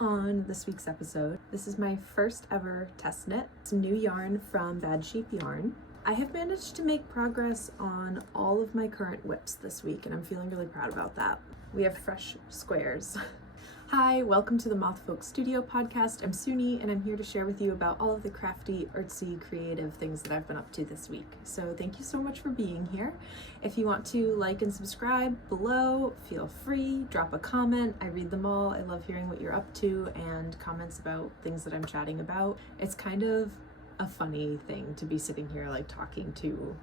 On this week's episode, this is my first ever test knit. It's new yarn from Bad Sheep Yarn. I have managed to make progress on all of my current whips this week, and I'm feeling really proud about that. We have fresh squares. Hi, welcome to the Moth Folk Studio podcast. I'm Suni, and I'm here to share with you about all of the crafty, artsy, creative things that I've been up to this week. So thank you so much for being here. If you want to like and subscribe below, feel free, drop a comment. I read them all. I love hearing what you're up to and comments about things that I'm chatting about. It's kind of a funny thing to be sitting here like talking to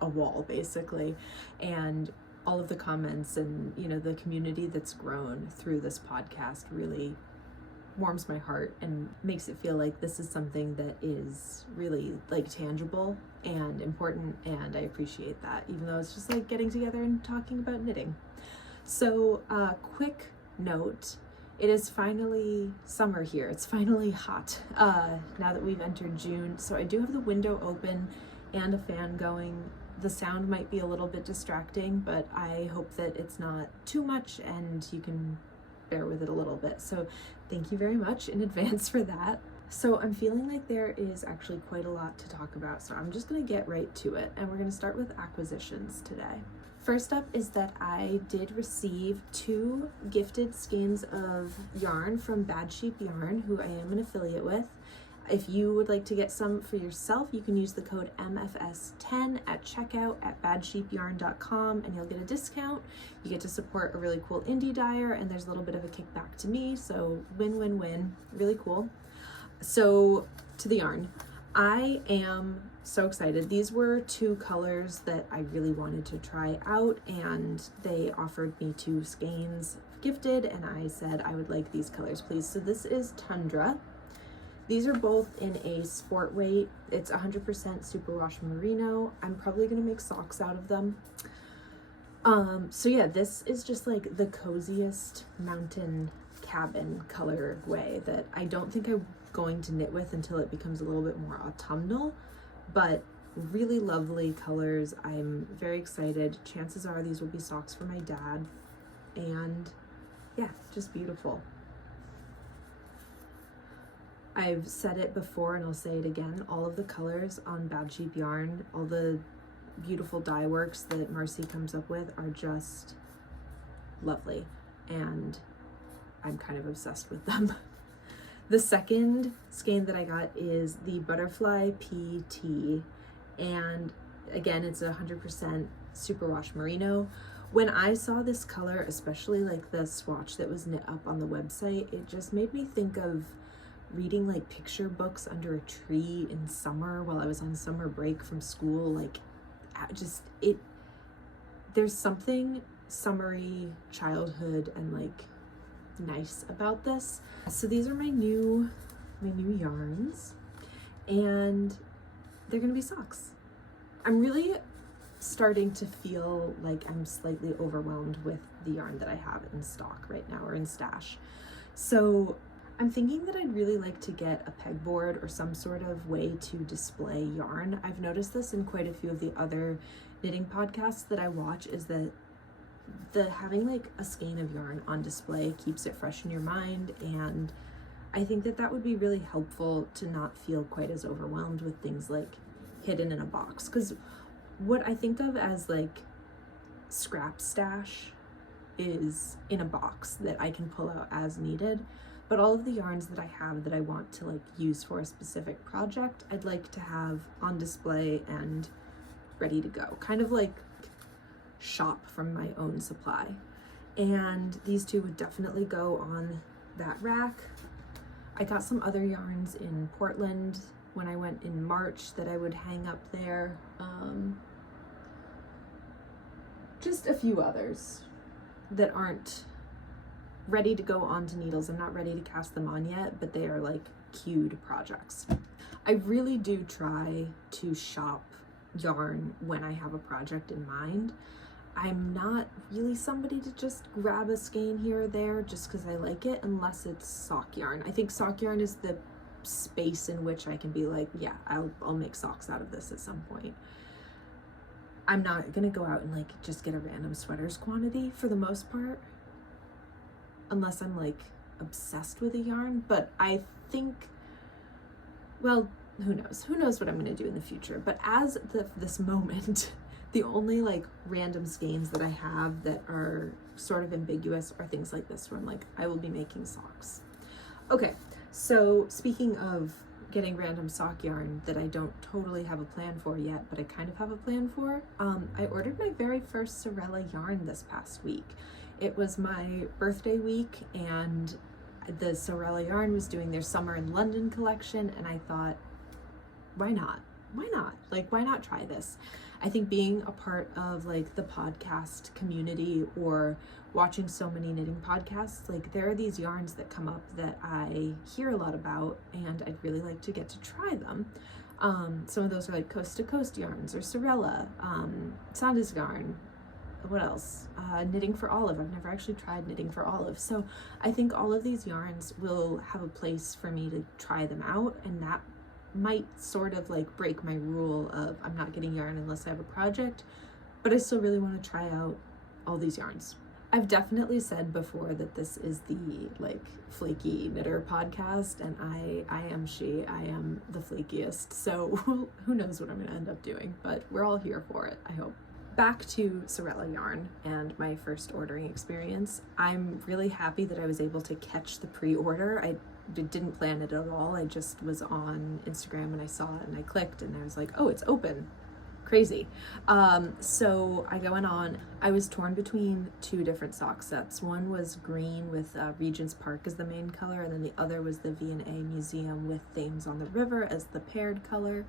a wall basically, and all of the comments and, you know, the community that's grown through this podcast really warms my heart and makes it feel like this is something that is really like tangible and important, and I appreciate that, even though it's just like getting together and talking about knitting. So quick note, it is finally summer here. It's finally hot now that we've entered June. So I do have the window open and a fan going. The sound might be a little bit distracting, but I hope that it's not too much and you can bear with it a little bit. So thank you very much in advance for that. So I'm feeling like there is actually quite a lot to talk about, so I'm just going to get right to it, and we're going to start with acquisitions today. First up is that I did receive 2 gifted skeins of yarn from Bad Sheep Yarn, who I am an affiliate with. If you would like to get some for yourself, you can use the code MFS10 at checkout at badsheepyarn.com and you'll get a discount. You get to support a really cool indie dyer, and there's a little bit of a kickback to me, so win-win-win, really cool. So to the yarn, I am so excited. These were 2 colors that I really wanted to try out, and they offered me 2 skeins gifted, and I said I would like these colors, please. So this is Tundra. These are both in a sport weight. It's 100% superwash merino. I'm probably gonna make socks out of them. So yeah, this is just like the coziest mountain cabin colorway that I don't think I'm going to knit with until it becomes a little bit more autumnal, but really lovely colors. I'm very excited. Chances are these will be socks for my dad, and yeah, just beautiful. I've said it before and I'll say it again, all of the colors on Bad Sheep Yarn, all the beautiful dye works that Marcy comes up with are just lovely, and I'm kind of obsessed with them. The second skein that I got is the Butterfly PT, and again, it's 100% superwash merino. When I saw this color, especially like the swatch that was knit up on the website, it just made me think of reading like picture books under a tree in summer while I was on summer break from school. Like there's something summery, childhood, and like nice about this. So these are my new yarns, and they're gonna be socks. I'm really starting to feel like I'm slightly overwhelmed with the yarn that I have in stock right now, or in stash. So I'm thinking that I'd really like to get a pegboard or some sort of way to display yarn. I've noticed this in quite a few of the other knitting podcasts that I watch, is that having like a skein of yarn on display keeps it fresh in your mind, and I think that that would be really helpful to not feel quite as overwhelmed with things like hidden in a box. Because what I think of as like scrap stash is in a box that I can pull out as needed. But all of the yarns that I have that I want to like use for a specific project, I'd like to have on display and ready to go. Kind of like shop from my own supply. And these 2 would definitely go on that rack. I got some other yarns in Portland when I went in March that I would hang up there. Just a few others that aren't ready to go onto needles. I'm not ready to cast them on yet, but they are like queued projects. I really do try to shop yarn when I have a project in mind. I'm not really somebody to just grab a skein here or there just because I like it, unless it's sock yarn. I think sock yarn is the space in which I can be like, yeah, I'll make socks out of this at some point. I'm not gonna go out and like just get a random sweaters quantity for the most part, unless I'm like obsessed with a yarn, but I think, well, who knows what I'm going to do in the future. But as this moment, the only like random skeins that I have that are sort of ambiguous are things like this, where I'm like, I will be making socks. Okay, so speaking of getting random sock yarn that I don't totally have a plan for yet, but I kind of have a plan for, I ordered my very first Sorella yarn this past week. It was my birthday week, and the Sorella yarn was doing their Summer in London collection, and I thought, why not? Like, why not try this? I think being a part of like the podcast community or watching so many knitting podcasts, like there are these yarns that come up that I hear a lot about, and I'd really like to get to try them. Some of those are like Coast to Coast yarns or Sorella, Sanda's yarn. What else? Knitting for Olive. I've never actually tried Knitting for Olive. So I think all of these yarns will have a place for me to try them out, and that might sort of like break my rule of I'm not getting yarn unless I have a project, but I still really want to try out all these yarns. I've definitely said before that this is the like flaky knitter podcast, and I am the flakiest, so who knows what I'm going to end up doing, but we're all here for it, I hope. Back to Sorella yarn and my first ordering experience. I'm really happy that I was able to catch the pre-order. I didn't plan it at all. I just was on Instagram and I saw it and I clicked and I was like, oh, it's open. Crazy. So I went on. I was torn between two different sock sets. One was green with Regent's Park as the main color, and then the other was the V&A Museum with Thames on the River as the paired color.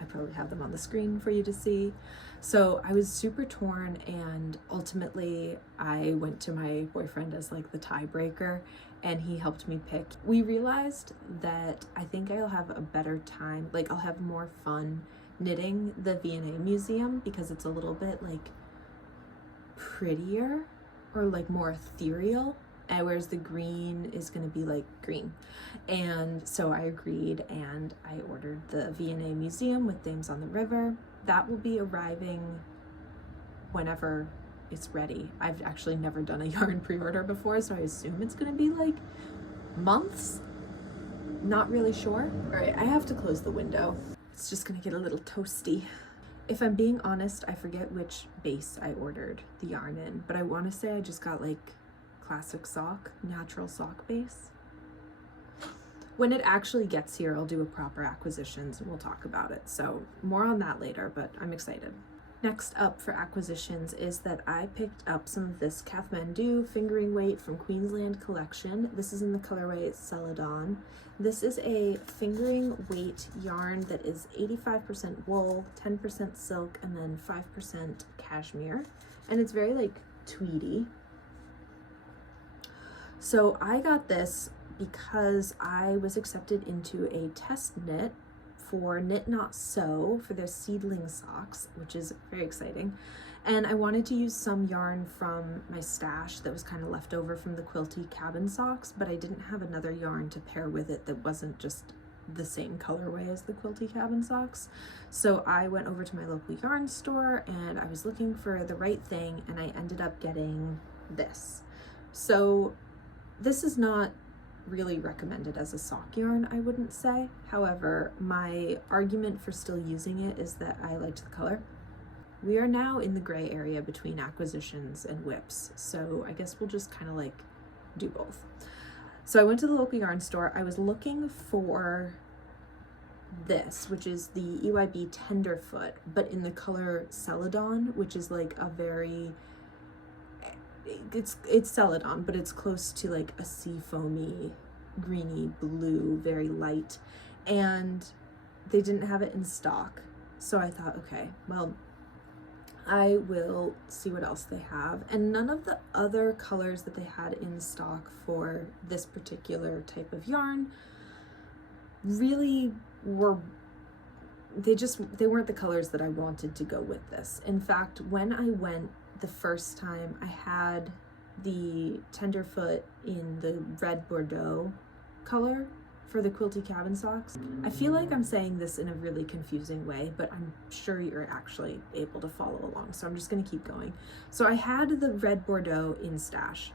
I probably have them on the screen for you to see. So I was super torn, and ultimately I went to my boyfriend as like the tiebreaker, and he helped me pick. We realized that I think I'll have a better time, like I'll have more fun knitting the V&A Museum because it's a little bit like prettier or like more ethereal, and whereas the green is going to be like green. And so I agreed, and I ordered the V&A Museum with Thames on the River. That will be arriving whenever it's ready. I've actually never done a yarn pre-order before, so I assume it's going to be like months. Not really sure. All right, I have to close the window. It's just going to get a little toasty. If I'm being honest, I forget which base I ordered the yarn in, but I want to say I just got like classic sock, natural sock base. When it actually gets here, I'll do a proper acquisitions and we'll talk about it. So more on that later, but I'm excited. Next up for acquisitions is that I picked up some of this Kathmandu fingering weight from Queensland collection. This is in the colorway Celadon. This is a fingering weight yarn that is 85% wool, 10% silk, and then 5% cashmere. And it's very like tweedy. So I got this because I was accepted into a test knit for Knit.Knot.Sew for their Seedling Socks, which is very exciting. And I wanted to use some yarn from my stash that was kind of left over from the quilty cabin socks, but I didn't have another yarn to pair with it that wasn't just the same colorway as the quilty cabin socks. So I went over to my local yarn store and I was looking for the right thing, and I ended up getting this. So this is not really recommended as a sock yarn, I wouldn't say. However, my argument for still using it is that I liked the color. We are now in the gray area between acquisitions and whips, so I guess we'll just kind of like do both. So I went to the local yarn store. I was looking for this, which is the EYB Tenderfoot, but in the color Celadon, which is like a very, it's Celadon, but it's close to like a sea foamy, greeny blue, very light, and they didn't have it in stock. So I thought, okay, well, I will see what else they have. And none of the other colors that they had in stock for this particular type of yarn really were, they weren't the colors that I wanted to go with this. In fact, when I went the first time, I had the Tenderfoot in the red Bordeaux color for the quilty cabin socks. I feel like I'm saying this in a really confusing way, but I'm sure you're actually able to follow along, so I'm just going to keep going. So I had the red Bordeaux in stash.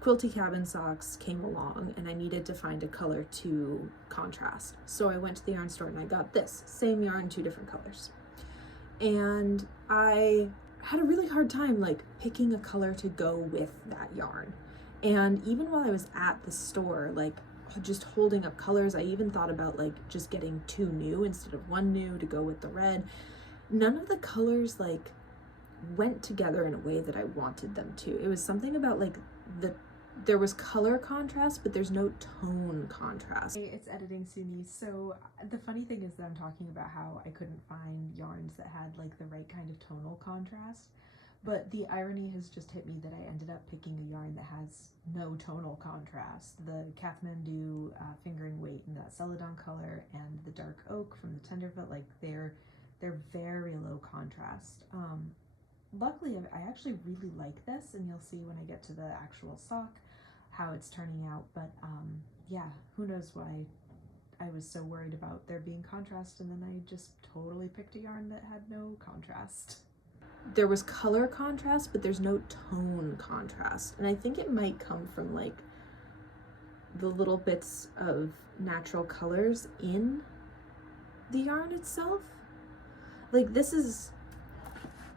Quilty Cabin Socks came along and I needed to find a color to contrast. So I went to the yarn store and I got this same yarn, 2 different colors. And I had a really hard time like picking a color to go with that yarn. And even while I was at the store, like just holding up colors, I even thought about like just getting 2 new instead of 1 new to go with the red. None of the colors like went together in a way that I wanted them to. It was something about like there was color contrast, but there's no tone contrast. Hey, it's editing Suni. So the funny thing is that I'm talking about how I couldn't find yarns that had like the right kind of tonal contrast, but the irony has just hit me that I ended up picking a yarn that has no tonal contrast. The Kathmandu fingering weight in that Celadon color and the dark oak from the Tenderfoot, like they're very low contrast. Luckily, I actually really like this, and you'll see when I get to the actual sock how it's turning out, but yeah, who knows why I was so worried about there being contrast, and then I just totally picked a yarn that had no contrast. There was color contrast, but there's no tone contrast, and I think it might come from like the little bits of natural colors in the yarn itself. Like this is,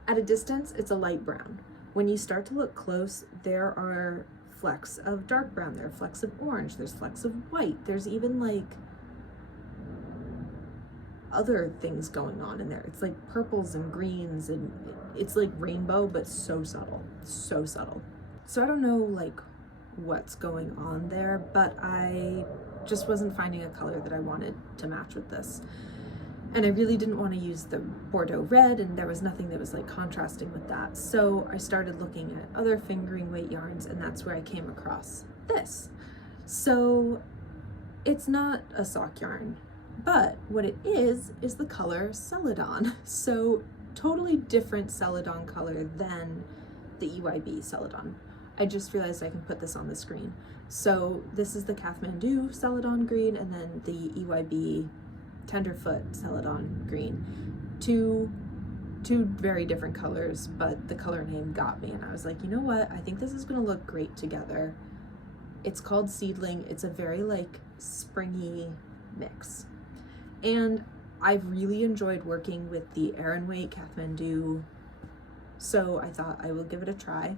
at a distance, it's a light brown. When you start to look close, there are flecks of dark brown, there are flecks of orange, there's flecks of white, there's even like other things going on in there. It's like purples and greens, and it's like rainbow, but so subtle, so subtle. So I don't know like what's going on there, but I just wasn't finding a color that I wanted to match with this. And I really didn't want to use the Bordeaux red, and there was nothing that was like contrasting with that. So I started looking at other fingering weight yarns, and that's where I came across this. So it's not a sock yarn, but what it is the color Celadon. So totally different Celadon color than the EYB Celadon. I just realized I can put this on the screen. So this is the Kathmandu Celadon green, and then the EYB Tenderfoot Celadon green. Two very different colors, but the color name got me, and I was like, you know what, I think this is gonna look great together. It's called Seedling. It's a very like springy mix, and I've really enjoyed working with the Aran weight Kathmandu, so I thought I will give it a try.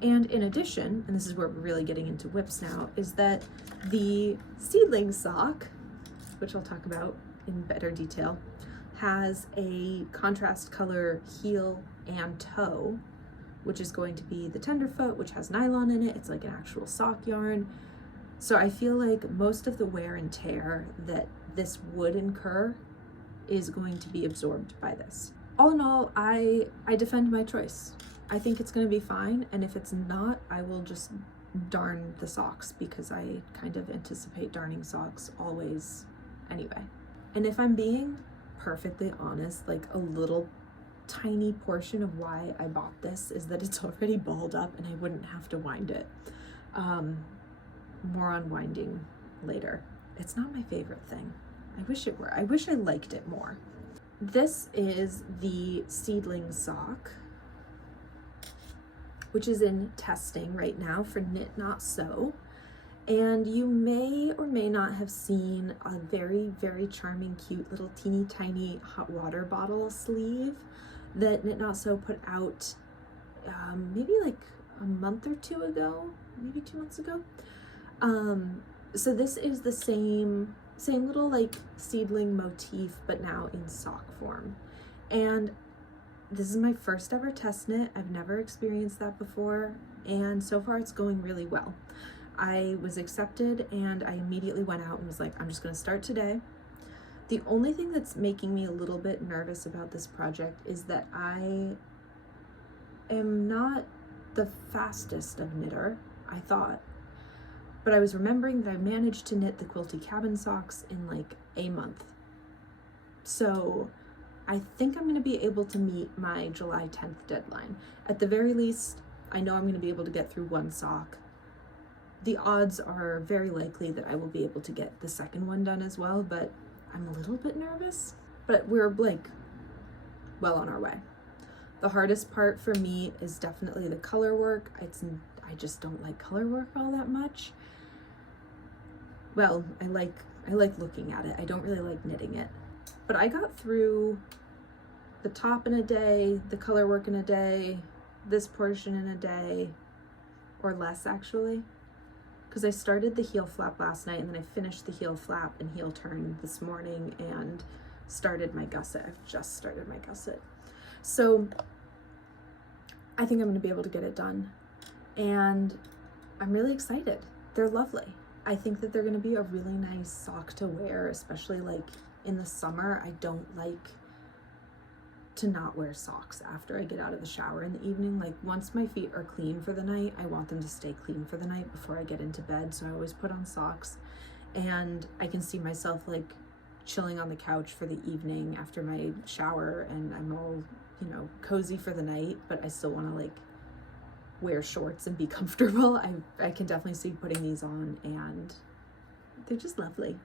And in addition, and this is where we're really getting into whips now, is that the Seedling sock, which I'll talk about in better detail, has a contrast color heel and toe, which is going to be the Tenderfoot, which has nylon in it. It's like an actual sock yarn. So I feel like most of the wear and tear that this would incur is going to be absorbed by this. All in all, I defend my choice. I think it's going to be fine, and if it's not, I will just darn the socks, because I kind of anticipate darning socks always anyway. And if I'm being perfectly honest, like a little tiny portion of why I bought this is that it's already balled up and I wouldn't have to wind it. More on winding later. It's not my favorite thing. I wish it were. I wish I liked it more. This is the Seedling sock, which is in testing right now for Knit.Knot.Sew. And you may or may not have seen a very charming, cute little teeny tiny hot water bottle sleeve that Knit.Knot.Sew put out maybe like a month or 2 ago, maybe 2 months ago. So this is the same little like seedling motif, but now in sock form. And this is my first ever test knit. I've never experienced that before, and so far it's going really well. I was accepted and I immediately went out and was like, I'm just gonna start today. The only thing that's making me a little bit nervous about this project is that I am not the fastest of knitter, I thought, but I was remembering that I managed to knit the Quilty Cabin socks in like a month. So I think I'm gonna be able to meet my July 10th deadline. At the very least, I know I'm gonna be able to get through 1 sock. The odds are very likely that I will be able to get the second one done as well, but I'm a little bit nervous. But we're like well on our way. The hardest part for me is definitely the color work. I just don't like color work all that much. Well, I like looking at it. I don't really like knitting it. But I got through the top in a day, the color work in a day, this portion in a day, or less actually. Because I started the heel flap last night and then I finished the heel flap and heel turn this morning and started my gusset. I've just started my gusset. So I think I'm going to be able to get it done. And I'm really excited. They're lovely. I think that they're going to be a really nice sock to wear, especially like in the summer. I don't like to not wear socks after I get out of the shower in the evening. Like once my feet are clean for the night, I want them to stay clean for the night before I get into bed. So I always put on socks, and I can see myself like chilling on the couch for the evening after my shower and I'm all, you know, cozy for the night, but I still want to like wear shorts and be comfortable. I can definitely see putting these on, and they're just lovely.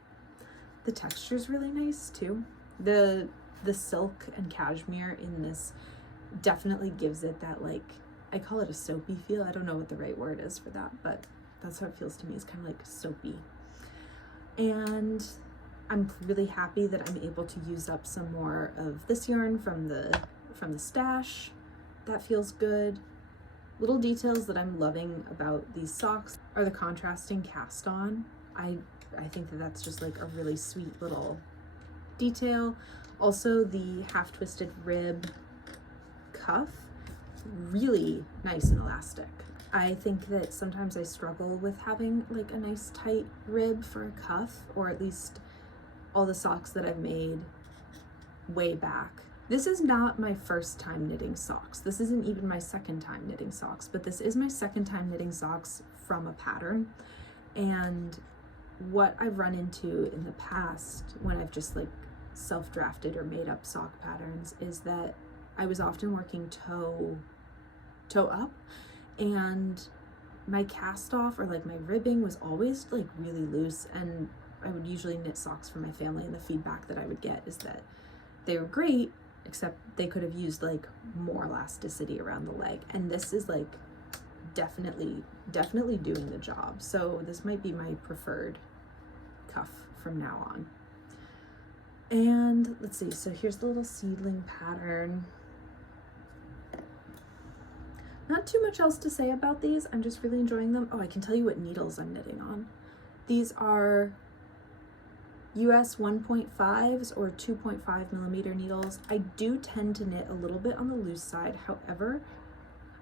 The texture's really nice too. The silk and cashmere in this definitely gives it that, like, I call it a soapy feel. I don't know what the right word is for that, but that's how it feels to me. It's kind of like soapy. And I'm really happy that I'm able to use up some more of this yarn from the stash. That feels good. Little details that I'm loving about these socks are the contrasting cast on. I think that that's just like a really sweet little detail. Also the half twisted rib cuff, really nice and elastic. I think that sometimes I struggle with having like a nice tight rib for a cuff, or at least all the socks that I've made way back. This is not my first time knitting socks. This isn't even my second time knitting socks, but this is my second time knitting socks from a pattern. And what I've run into in the past when I've just like self-drafted or made up sock patterns is that I was often working toe up, and my cast off or like my ribbing was always like really loose, and I would usually knit socks for my family, and the feedback that I would get is that they were great, except they could have used like more elasticity around the leg, and this is like definitely doing the job. So this might be my preferred cuff from now on. And let's see, so here's the little seedling pattern. Not too much else to say about these. I'm just really enjoying them. Oh, I can tell you what needles I'm knitting on. These are US 1.5s or 2.5 millimeter needles. I do tend to knit a little bit on the loose side. However,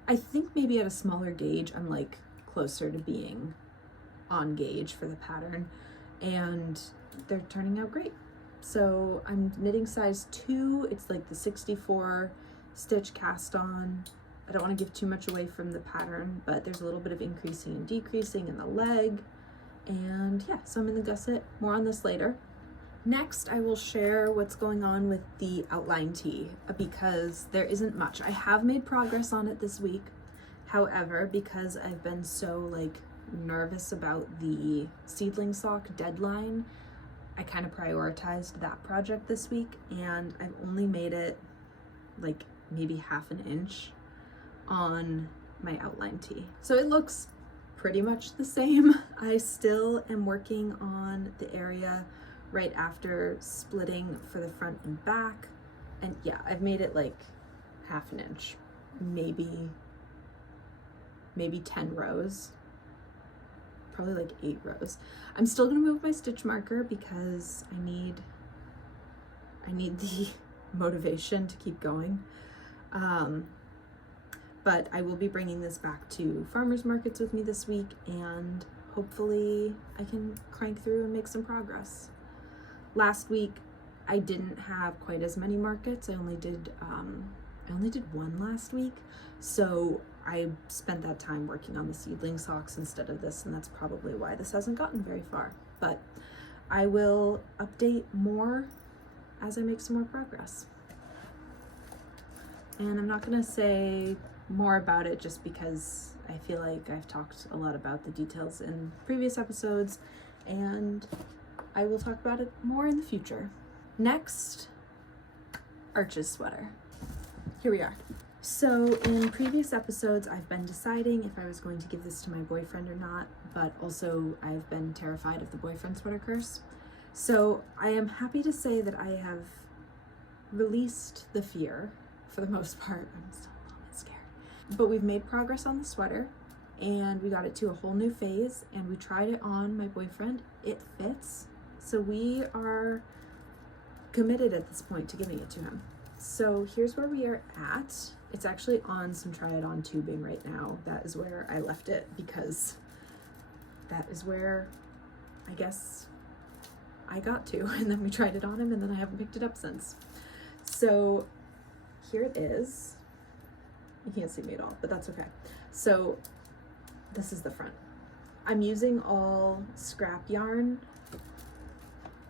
I think maybe at a smaller gauge, I'm like closer to being on gauge for the pattern, and they're turning out great. So I'm knitting size 2. It's like the 64 stitch cast on. I don't want to give too much away from the pattern, but there's a little bit of increasing and decreasing in the leg. And yeah, so I'm in the gusset. More on this later. Next, I will share what's going on with the outline tee, because there isn't much. I have made progress on it this week. However, because I've been so like nervous about the seedling sock deadline, I kind of prioritized that project this week, and I've only made it like maybe half an inch on my outline tee. So it looks pretty much the same. I still am working on the area right after splitting for the front and back. And yeah, I've made it like half an inch, maybe 10 rows, probably like 8 rows. I'm still gonna move my stitch marker because I need the motivation to keep going. But I will be bringing this back to farmers markets with me this week, and hopefully I can crank through and make some progress. Last week I didn't have quite as many markets. I only did one last week, so I spent that time working on the seedling socks instead of this, and that's probably why this hasn't gotten very far. But I will update more as I make some more progress. And I'm not gonna say more about it just because I feel like I've talked a lot about the details in previous episodes, and I will talk about it more in the future. Next, Arch's sweater. Here we are. So in previous episodes, I've been deciding if I was going to give this to my boyfriend or not, but also I've been terrified of the boyfriend sweater curse. So I am happy to say that I have released the fear for the most part. I'm still a little bit scared. But we've made progress on the sweater and we got it to a whole new phase and we tried it on my boyfriend. It fits. So we are committed at this point to giving it to him. So here's where we are at. It's actually on some try-it-on tubing right now. That is where I left it because that is where I guess I got to. And then we tried it on him and then I haven't picked it up since. So here it is. You can't see me at all, but that's okay. So this is the front. I'm using all scrap yarn,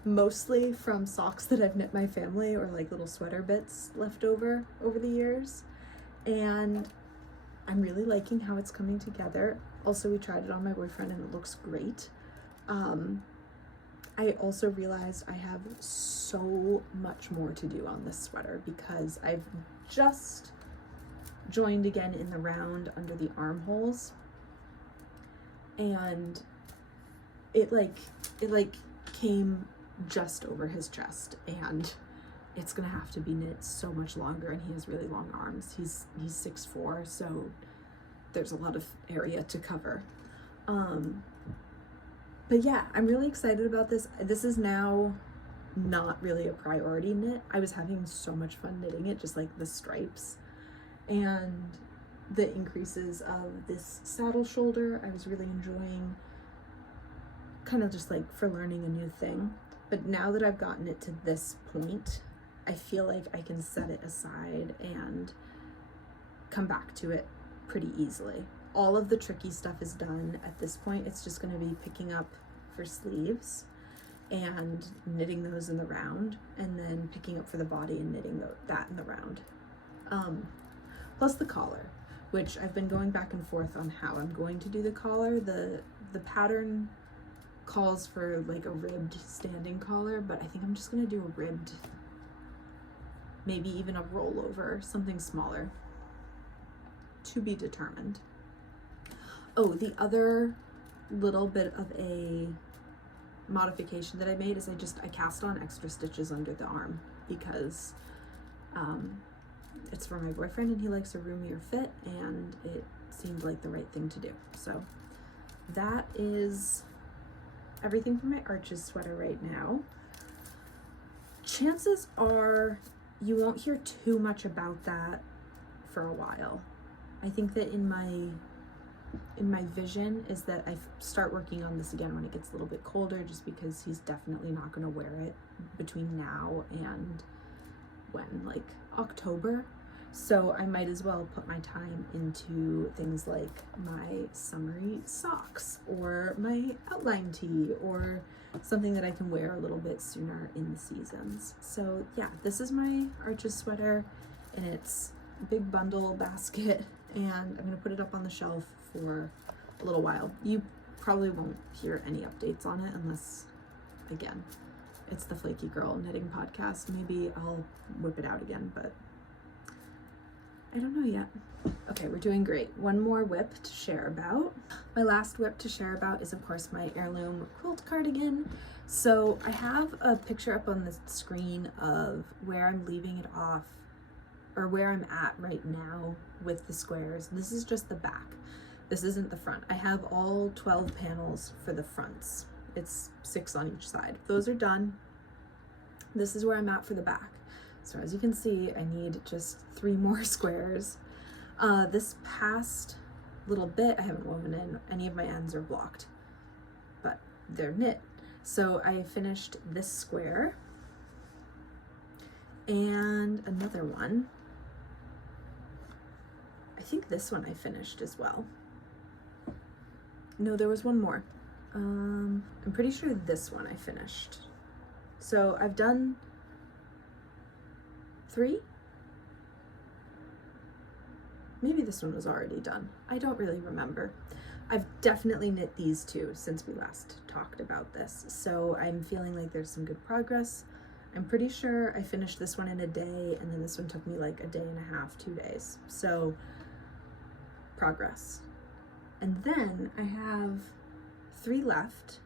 mostly from socks that I've knit my family or like little sweater bits left over the years. And I'm really liking how it's coming together. Also, we tried it on my boyfriend and it looks great. I also realized I have so much more to do on this sweater because I've just joined again in the round under the armholes. And it came just over his chest, and it's gonna have to be knit so much longer, and he has really long arms. He's 6'4", so there's a lot of area to cover. But yeah, I'm really excited about this. This is now not really a priority knit. I was having so much fun knitting it, just like the stripes and the increases of this saddle shoulder. I was really enjoying, kind of just like for learning a new thing. But now that I've gotten it to this point, I feel like I can set it aside and come back to it pretty easily. All of the tricky stuff is done at this point. It's just going to be picking up for sleeves and knitting those in the round, and then picking up for the body and knitting that in the round. Plus the collar, which I've been going back and forth on how I'm going to do the collar. The pattern calls for like a ribbed standing collar, but I think I'm just going to do a ribbed, maybe even a rollover, something smaller. To be determined. Oh, the other little bit of a modification that I made is I cast on extra stitches under the arm because it's for my boyfriend and he likes a roomier fit, and it seemed like the right thing to do. So that is everything for my Arches sweater right now. Chances are you won't hear too much about that for a while. I think that in my vision is that I start working on this again when it gets a little bit colder, just because he's definitely not going to wear it between now and when, like October. So I might as well put my time into things like my summery socks or my outline tee or something that I can wear a little bit sooner in the seasons. So yeah, this is my Arches sweater, and it's a big bundle basket, and I'm going to put it up on the shelf for a little while. You probably won't hear any updates on it unless, again, it's the Flaky Girl Knitting Podcast. Maybe I'll whip it out again, but I don't know yet. Okay, we're doing great. One more whip to share about. My last whip to share about is, of course, my Heirloom Quilt Cardigan. So I have a picture up on the screen of where I'm leaving it off, or where I'm at right now with the squares. This is just the back. This isn't the front. I have all 12 panels for the fronts. It's 6 on each side. Those are done. This is where I'm at for the back. So as you can see, I need just 3 more squares. This past little bit, I haven't woven in. Any of my ends are blocked, but they're knit. So I finished this square and another one. I think this one I finished as well. No, there was one more. I'm pretty sure this one I finished. So I've done 3. Maybe this one was already done. I don't really remember. I've definitely knit these 2 since we last talked about this. So I'm feeling like there's some good progress. I'm pretty sure I finished this one in a day, and then this one took me like a day and a half, 2 days. So progress. And then I have 3 left.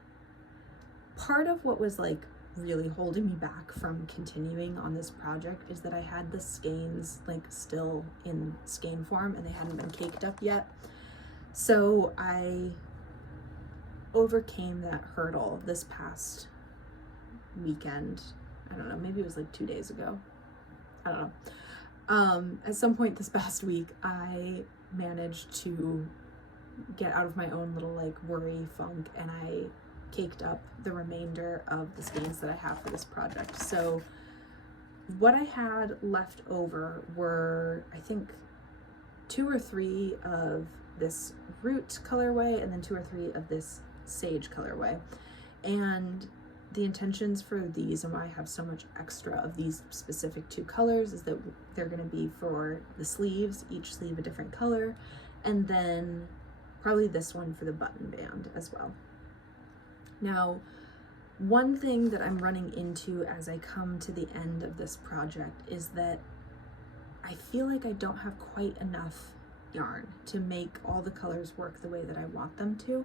Part of what was like really holding me back from continuing on this project is that I had the skeins like still in skein form and they hadn't been caked up yet. So I overcame that hurdle this past weekend. I don't know, maybe it was like 2 days ago. I don't know. At some point this past week, I managed to get out of my own little like worry funk, and I caked up the remainder of the skeins that I have for this project. So what I had left over were, I think, 2 or 3 of this root colorway and then 2 or 3 of this sage colorway. And the intentions for these, and why I have so much extra of these specific 2 colors, is that they're going to be for the sleeves, each sleeve a different color, and then probably this one for the button band as well. Now, one thing that I'm running into as I come to the end of this project is that I feel like I don't have quite enough yarn to make all the colors work the way that I want them to.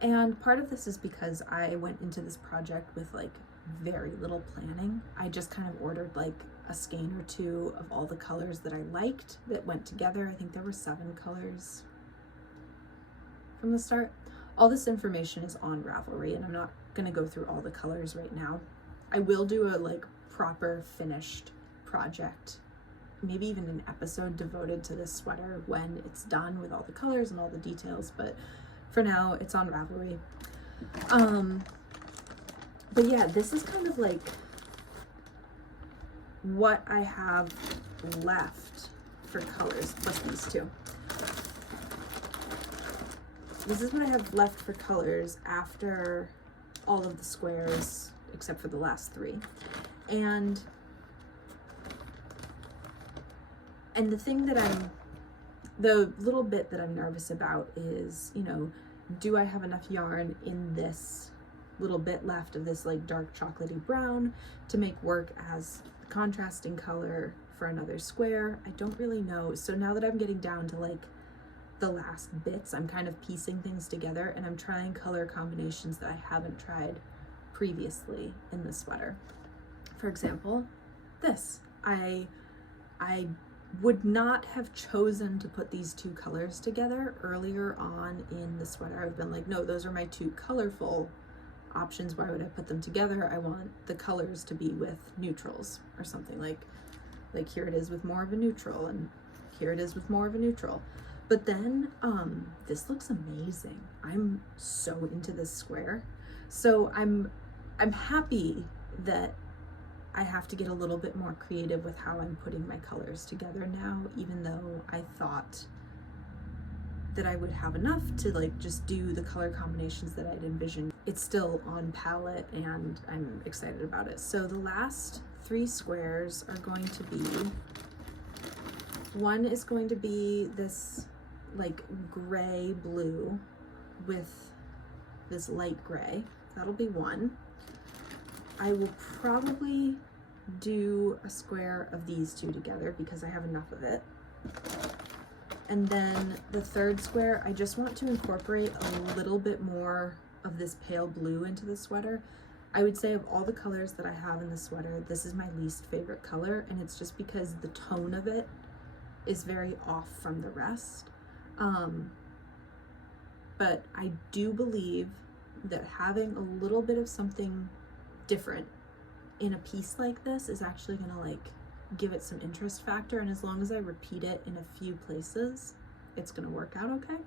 And part of this is because I went into this project with like very little planning. I just kind of ordered like a skein or 2 of all the colors that I liked that went together. I think there were 7 colors from the start. All this information is on Ravelry, and I'm not going to go through all the colors right now. I will do a like proper finished project, maybe even an episode devoted to this sweater when it's done with all the colors and all the details, but for now it's on Ravelry. But yeah, this is kind of like what I have left for colors plus these 2. This is what I have left for colors after all of the squares, except for the last 3. And the thing that the little bit that I'm nervous about is, you know, do I have enough yarn in this little bit left of this like dark chocolatey brown to make work as the contrasting color for another square? I don't really know. So now that I'm getting down to like the last bits, I'm kind of piecing things together, and I'm trying color combinations that I haven't tried previously in the sweater. For example, this. I would not have chosen to put these 2 colors together earlier on in the sweater. I've been like, no, those are my 2 colorful options. Why would I put them together? I want the colors to be with neutrals or something, like here it is with more of a neutral, and here it is with more of a neutral. But then this looks amazing. I'm so into this square. So I'm happy that I have to get a little bit more creative with how I'm putting my colors together now, even though I thought that I would have enough to like just do the color combinations that I'd envisioned. It's still on palette and I'm excited about it. So the last 3 squares are going to be, one is going to be this like gray blue with this light gray. That'll be one. I will probably do a square of these 2 together because I have enough of it. And then the 3rd square, I just want to incorporate a little bit more of this pale blue into the sweater. I would say of all the colors that I have in the sweater, this is my least favorite color, and it's just because the tone of it is very off from the rest. But I do believe that having a little bit of something different in a piece like this is actually gonna like give it some interest factor, and as long as I repeat it in a few places, it's gonna work out okay.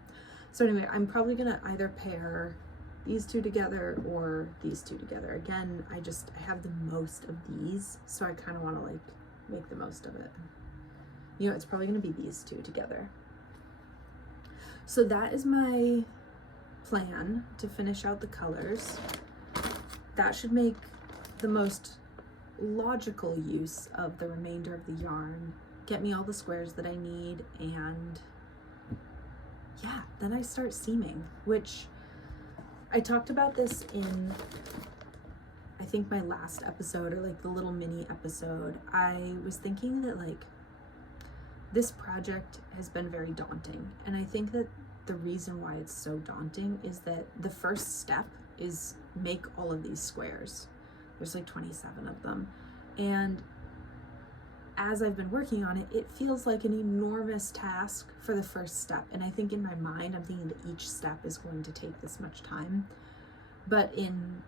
So anyway, I'm probably gonna either pair these 2 together or these 2 together. Again, I have the most of these, so I kind of want to like make the most of it. You know, it's probably gonna be these 2 together. So that is my plan to finish out the colors. That should make the most logical use of the remainder of the yarn, get me all the squares that I need, and yeah, then I start seaming, which I talked about this in, I think my last episode, or like the little mini episode, I was thinking that like this project has been very daunting. And I think that the reason why it's so daunting is that the first step is make all of these squares. There's like 27 of them. And as I've been working on it, it feels like an enormous task for the first step. And I think in my mind, I'm thinking that each step is going to take this much time. But in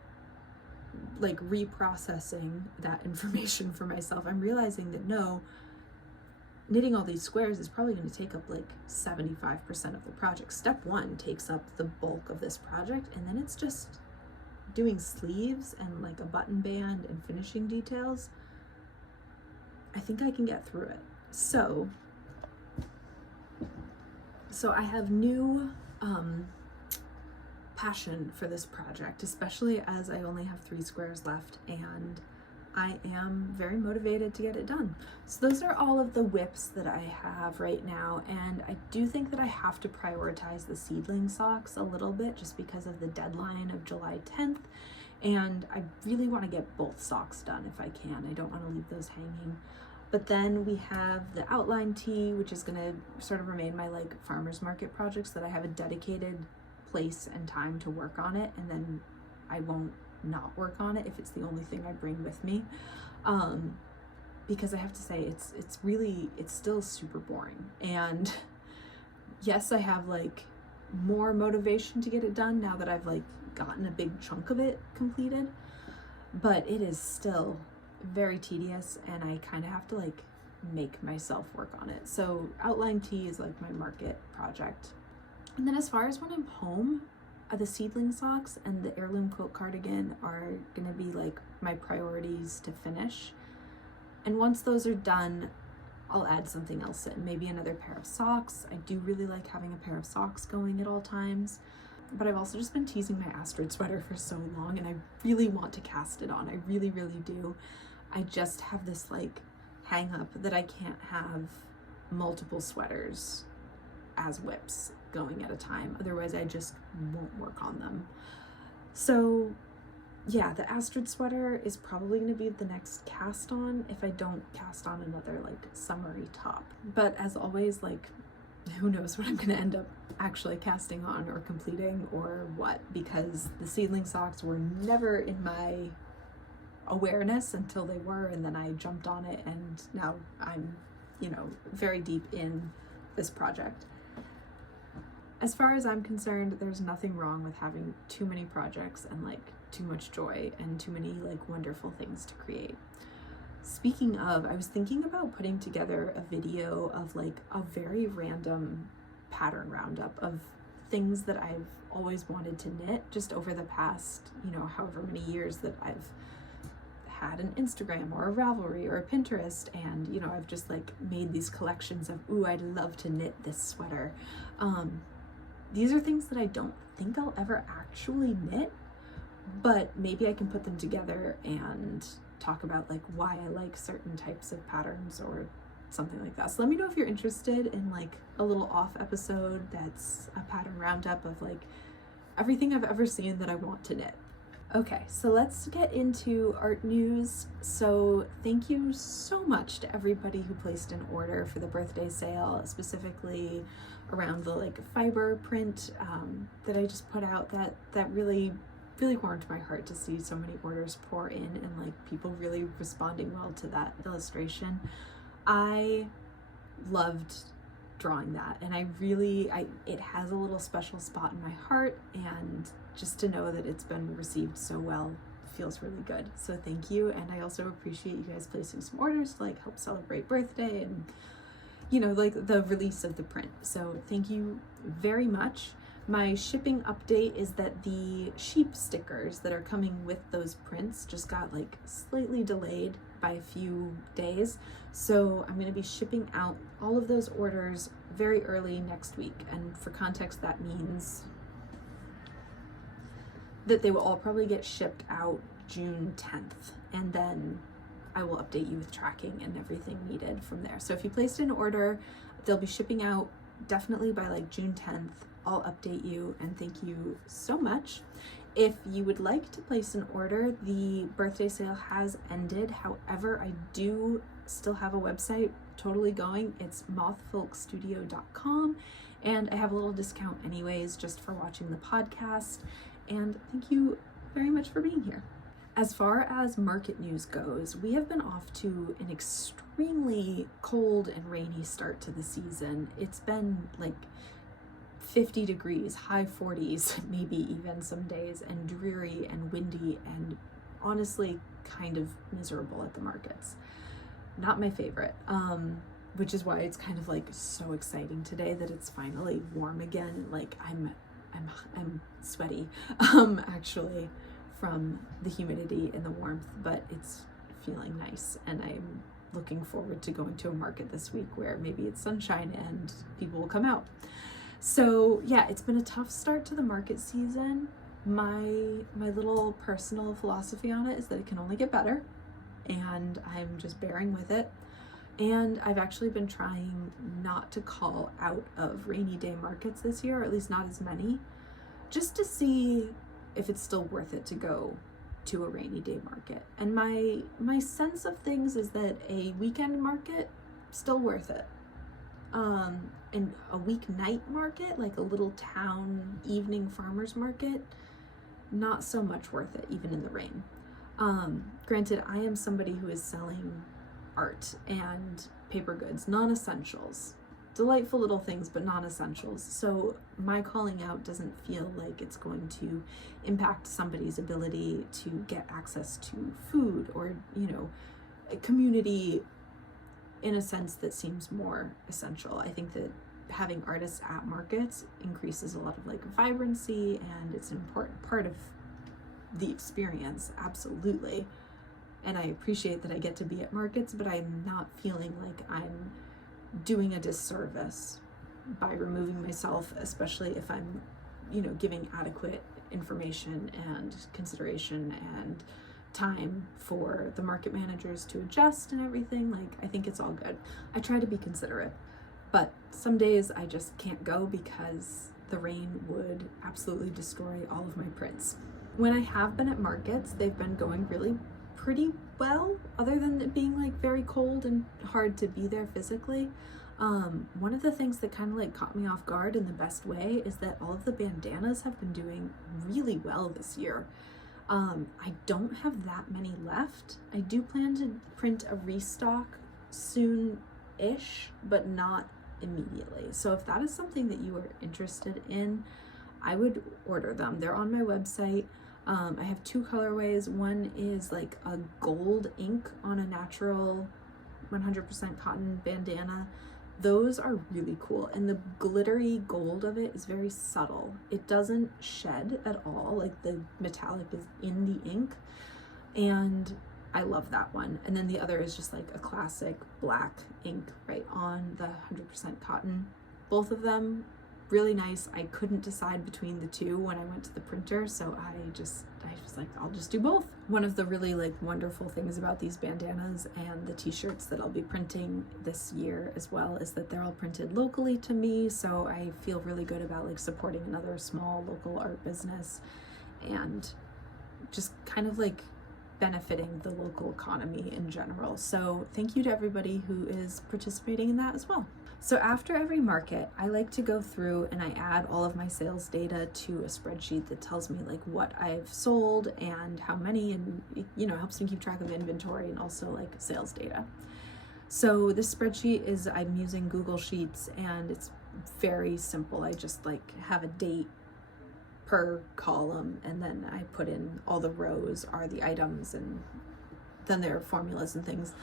like reprocessing that information for myself, I'm realizing that no, knitting all these squares is probably going to take up like 75% of the project. Step one takes up the bulk of this project, and then it's just doing sleeves and like a button band and finishing details. I think I can get through it. So I have new passion for this project, especially as I only have 3 squares left, and I am very motivated to get it done. So those are all of the whips that I have right now, and I do think that I have to prioritize the Seedling Socks a little bit just because of the deadline of July 10th, and I really want to get both socks done if I can. I don't want to leave those hanging. But then we have the outline tee, which is going to sort of remain my like farmer's market project, so that I have a dedicated place and time to work on it, and then I won't not work on it if it's the only thing I bring with me, because I have to say it's still super boring. And yes, I have like more motivation to get it done now that I've like gotten a big chunk of it completed, but it is still very tedious, and I kind of have to like make myself work on it. So outline tee is like my market project. And then as far as when I'm home, the Seedling Socks and the Heirloom Quilt Cardigan are gonna be like my priorities to finish. And once those are done, I'll add something else in, maybe another pair of socks. I do really like having a pair of socks going at all times, but I've also just been teasing my Assorted sweater for so long, and I really want to cast it on. I really, really do. I just have this like hang up that I can't have multiple sweaters as whips going at a time. Otherwise I just won't work on them. So yeah, the Assorted sweater is probably going to be the next cast on if I don't cast on another like summery top. But as always, like who knows what I'm going to end up actually casting on or completing or what, because the Seedling Socks were never in my awareness until they were, and then I jumped on it, and now I'm, you know, very deep in this project. As far as I'm concerned, there's nothing wrong with having too many projects and like too much joy and too many like wonderful things to create. Speaking of, I was thinking about putting together a video of like a very random pattern roundup of things that I've always wanted to knit just over the past, you know, however many years that I've had an Instagram or a Ravelry or a Pinterest, and you know, I've just like made these collections of, ooh, I'd love to knit this sweater. These are things that I don't think I'll ever actually knit, but maybe I can put them together and talk about like why I like certain types of patterns or something like that. So let me know if you're interested in like a little off episode that's a pattern roundup of like everything I've ever seen that I want to knit. Okay, so let's get into art news. So thank you so much to everybody who placed an order for the birthday sale, specifically around the like fiber print that I just put out. That really warmed my heart to see so many orders pour in and like people really responding well to that illustration. I loved drawing that, and it has a little special spot in my heart, and just to know that it's been received so well feels really good. So thank you, and I also appreciate you guys placing some orders to like help celebrate birthday and, you know, like the release of the print. So thank you very much. My shipping update is that the sheep stickers that are coming with those prints just got like slightly delayed by a few days. So I'm going to be shipping out all of those orders very early next week. And for context, that means that they will all probably get shipped out June 10th. And then I will update you with tracking and everything needed from there. So if you placed an order, they'll be shipping out definitely by like June 10th. I'll update you, and thank you so much. If you would like to place an order, the birthday sale has ended. However, I do still have a website totally going. It's mothfolkstudio.com, and I have a little discount anyways just for watching the podcast. And thank you very much for being here. As far as market news goes, we have been off to an extremely cold and rainy start to the season. It's been like 50 degrees, high 40s, maybe even some days, and dreary and windy and honestly kind of miserable at the markets. Not my favorite, which is why it's kind of like so exciting today that it's finally warm again. Like I'm sweaty, actually, from the humidity and the warmth, but it's feeling nice, and I'm looking forward to going to a market this week where maybe it's sunshine and people will come out. So yeah, it's been a tough start to the market season. My little personal philosophy on it is that it can only get better, and I'm just bearing with it. And I've actually been trying not to call out of rainy day markets this year, or at least not as many, just to see if it's still worth it to go to a rainy day market. And my sense of things is that a weekend market, still worth it. And a weeknight market, like a little town evening farmers market, not so much worth it, even in the rain. Granted, I am somebody who is selling art and paper goods, non-essentials. Delightful little things, but non-essentials. So my calling out doesn't feel like it's going to impact somebody's ability to get access to food or, a community in a sense that seems more essential. I think that having artists at markets increases a lot of like vibrancy, and it's an important part of the experience, absolutely. And I appreciate that I get to be at markets, but I'm not feeling like I'm doing a disservice by removing myself, especially if I'm, giving adequate information and consideration and time for the market managers to adjust and everything. Like, I think it's all good. I try to be considerate, but some days I just can't go because the rain would absolutely destroy all of my prints. When I have been at markets, they've been going really pretty well, other than it being like very cold and hard to be there physically. One of the things that kind of like caught me off guard in the best way is that all of the bandanas have been doing really well this year. I don't have that many left. I do plan to print a restock soon-ish, but not immediately. So if that is something that you are interested in, I would order them. They're on my website. I have two colorways. One is like a gold ink on a natural 100% cotton bandana. Those are really cool, and the glittery gold of it is very subtle. It doesn't shed at all, like the metallic is in the ink, and I love that one. And then the other is just like a classic black ink right on the 100% cotton. Both of them really nice. I couldn't decide between the two when I went to the printer, so I was like, I'll just do both. One of the really like wonderful things about these bandanas and the t-shirts that I'll be printing this year as well is that they're all printed locally to me, so I feel really good about like supporting another small local art business and just kind of like benefiting the local economy in general. So thank you to everybody who is participating in that as well. So after every market, I like to go through and I add all of my sales data to a spreadsheet that tells me like what I've sold and how many, and helps me keep track of inventory and also like sales data. So this spreadsheet is, I'm using Google Sheets, and it's very simple. I just like have a date per column, and then I put in all the rows are the items, and then there are formulas and things.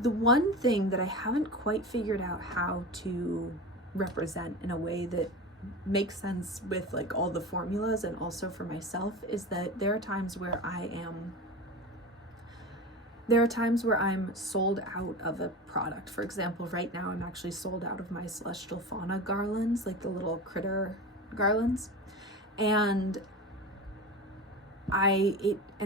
The one thing that I haven't quite figured out how to represent in a way that makes sense with like all the formulas and also for myself is that there are times where I'm sold out of a product. For example, right now I'm actually sold out of my Celestial Fauna garlands, like the little critter garlands. And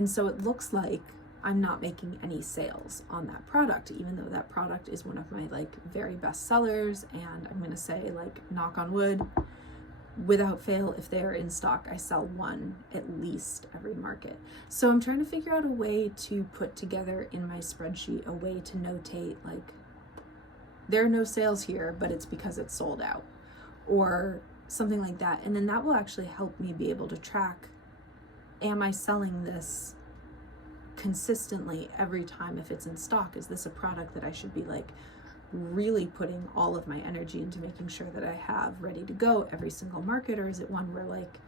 so it looks like I'm not making any sales on that product, even though that product is one of my like very best sellers. And I'm going to say, like, knock on wood, without fail, if they are in stock, I sell one at least every market. So I'm trying to figure out a way to put together in my spreadsheet a way to notate, like, there are no sales here, but it's because it's sold out, or something like that. And then that will actually help me be able to track, am I selling this consistently every time if it's in stock? Is this a product that I should be like really putting all of my energy into making sure that I have ready to go every single market? Or is it one where, like,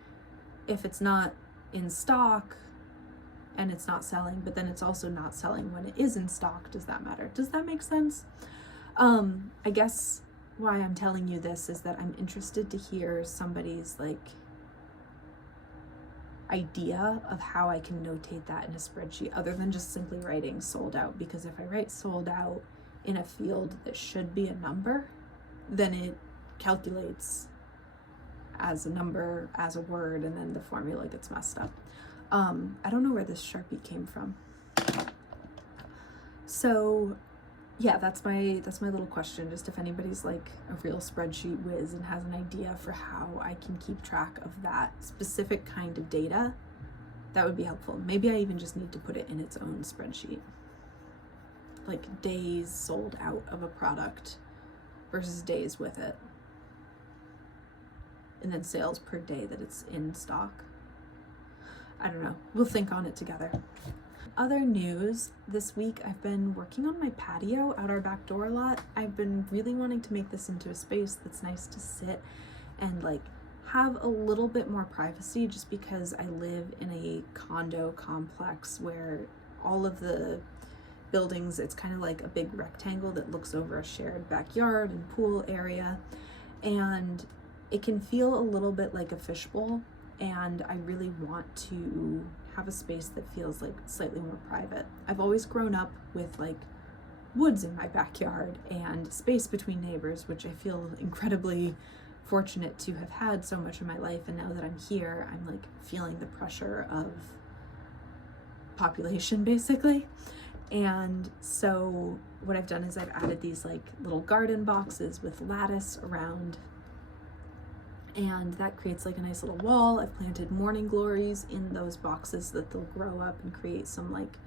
if it's not in stock and it's not selling, but then it's also not selling when it is in stock, does that matter? Does that make sense? I guess why I'm telling you this is that I'm interested to hear somebody's like idea of how I can notate that in a spreadsheet other than just simply writing sold out. Because if I write sold out in a field that should be a number, then it calculates as a number, as a word, and then the formula gets messed up. I don't know where this Sharpie came from. So yeah, that's my little question. Just if anybody's like a real spreadsheet whiz and has an idea for how I can keep track of that specific kind of data, that would be helpful. Maybe I even just need to put it in its own spreadsheet. Like days sold out of a product versus days with it. And then sales per day that it's in stock. I don't know. We'll think on it together. Other news, this week I've been working on my patio out our back door a lot. I've been really wanting to make this into a space that's nice to sit and like have a little bit more privacy, just because I live in a condo complex where all of the buildings, it's kind of like a big rectangle that looks over a shared backyard and pool area, and it can feel a little bit like a fishbowl, and I really want to have a space that feels like slightly more private. I've always grown up with like woods in my backyard and space between neighbors, which I feel incredibly fortunate to have had so much of my life, and now that I'm here, I'm like feeling the pressure of population basically. And so what I've done is I've added these like little garden boxes with lattice around, and that creates like a nice little wall. I've planted morning glories in those boxes that they'll grow up and create some like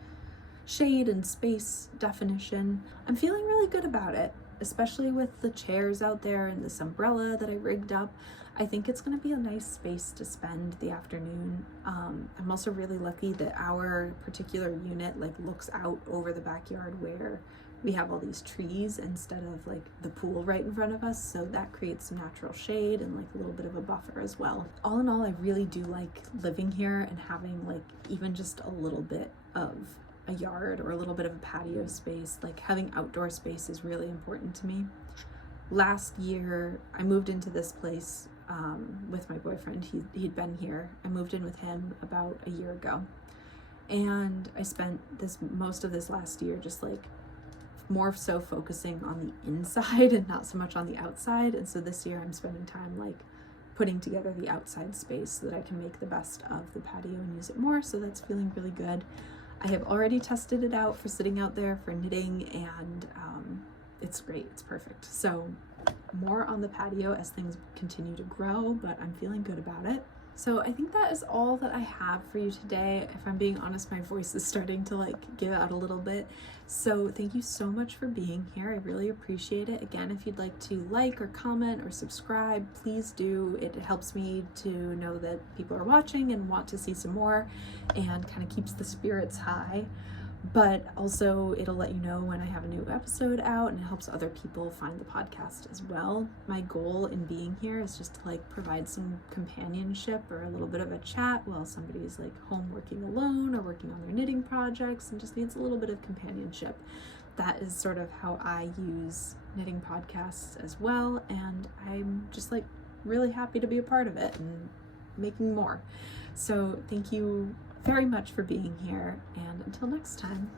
shade and space definition. I'm feeling really good about it, especially with the chairs out there and this umbrella that I rigged up. I think it's going to be a nice space to spend the afternoon. I'm also really lucky that our particular unit like looks out over the backyard where we have all these trees instead of like the pool right in front of us, so that creates some natural shade and like a little bit of a buffer as well. All in all, I really do like living here and having like even just a little bit of a yard or a little bit of a patio space. Like having outdoor space is really important to me. Last year, I moved into this place with my boyfriend. He'd been here. I moved in with him about a year ago, and I spent most of this last year just like more so focusing on the inside and not so much on the outside. And so this year I'm spending time like putting together the outside space so that I can make the best of the patio and use it more. So that's feeling really good. I have already tested it out for sitting out there for knitting, and it's great. It's perfect. So more on the patio as things continue to grow, but I'm feeling good about it. So I think that is all that I have for you today. If I'm being honest, my voice is starting to like give out a little bit. So thank you so much for being here. I really appreciate it. Again, if you'd like to like or comment or subscribe, please do. It helps me to know that people are watching and want to see some more, and kind of keeps the spirits high. But also it'll let you know when I have a new episode out, and it helps other people find the podcast as well. My goal in being here is just to like provide some companionship or a little bit of a chat while somebody's like home working alone or working on their knitting projects and just needs a little bit of companionship. That is sort of how I use knitting podcasts as well, and I'm just like really happy to be a part of it and making more. So thank you very much for being here, and until next time.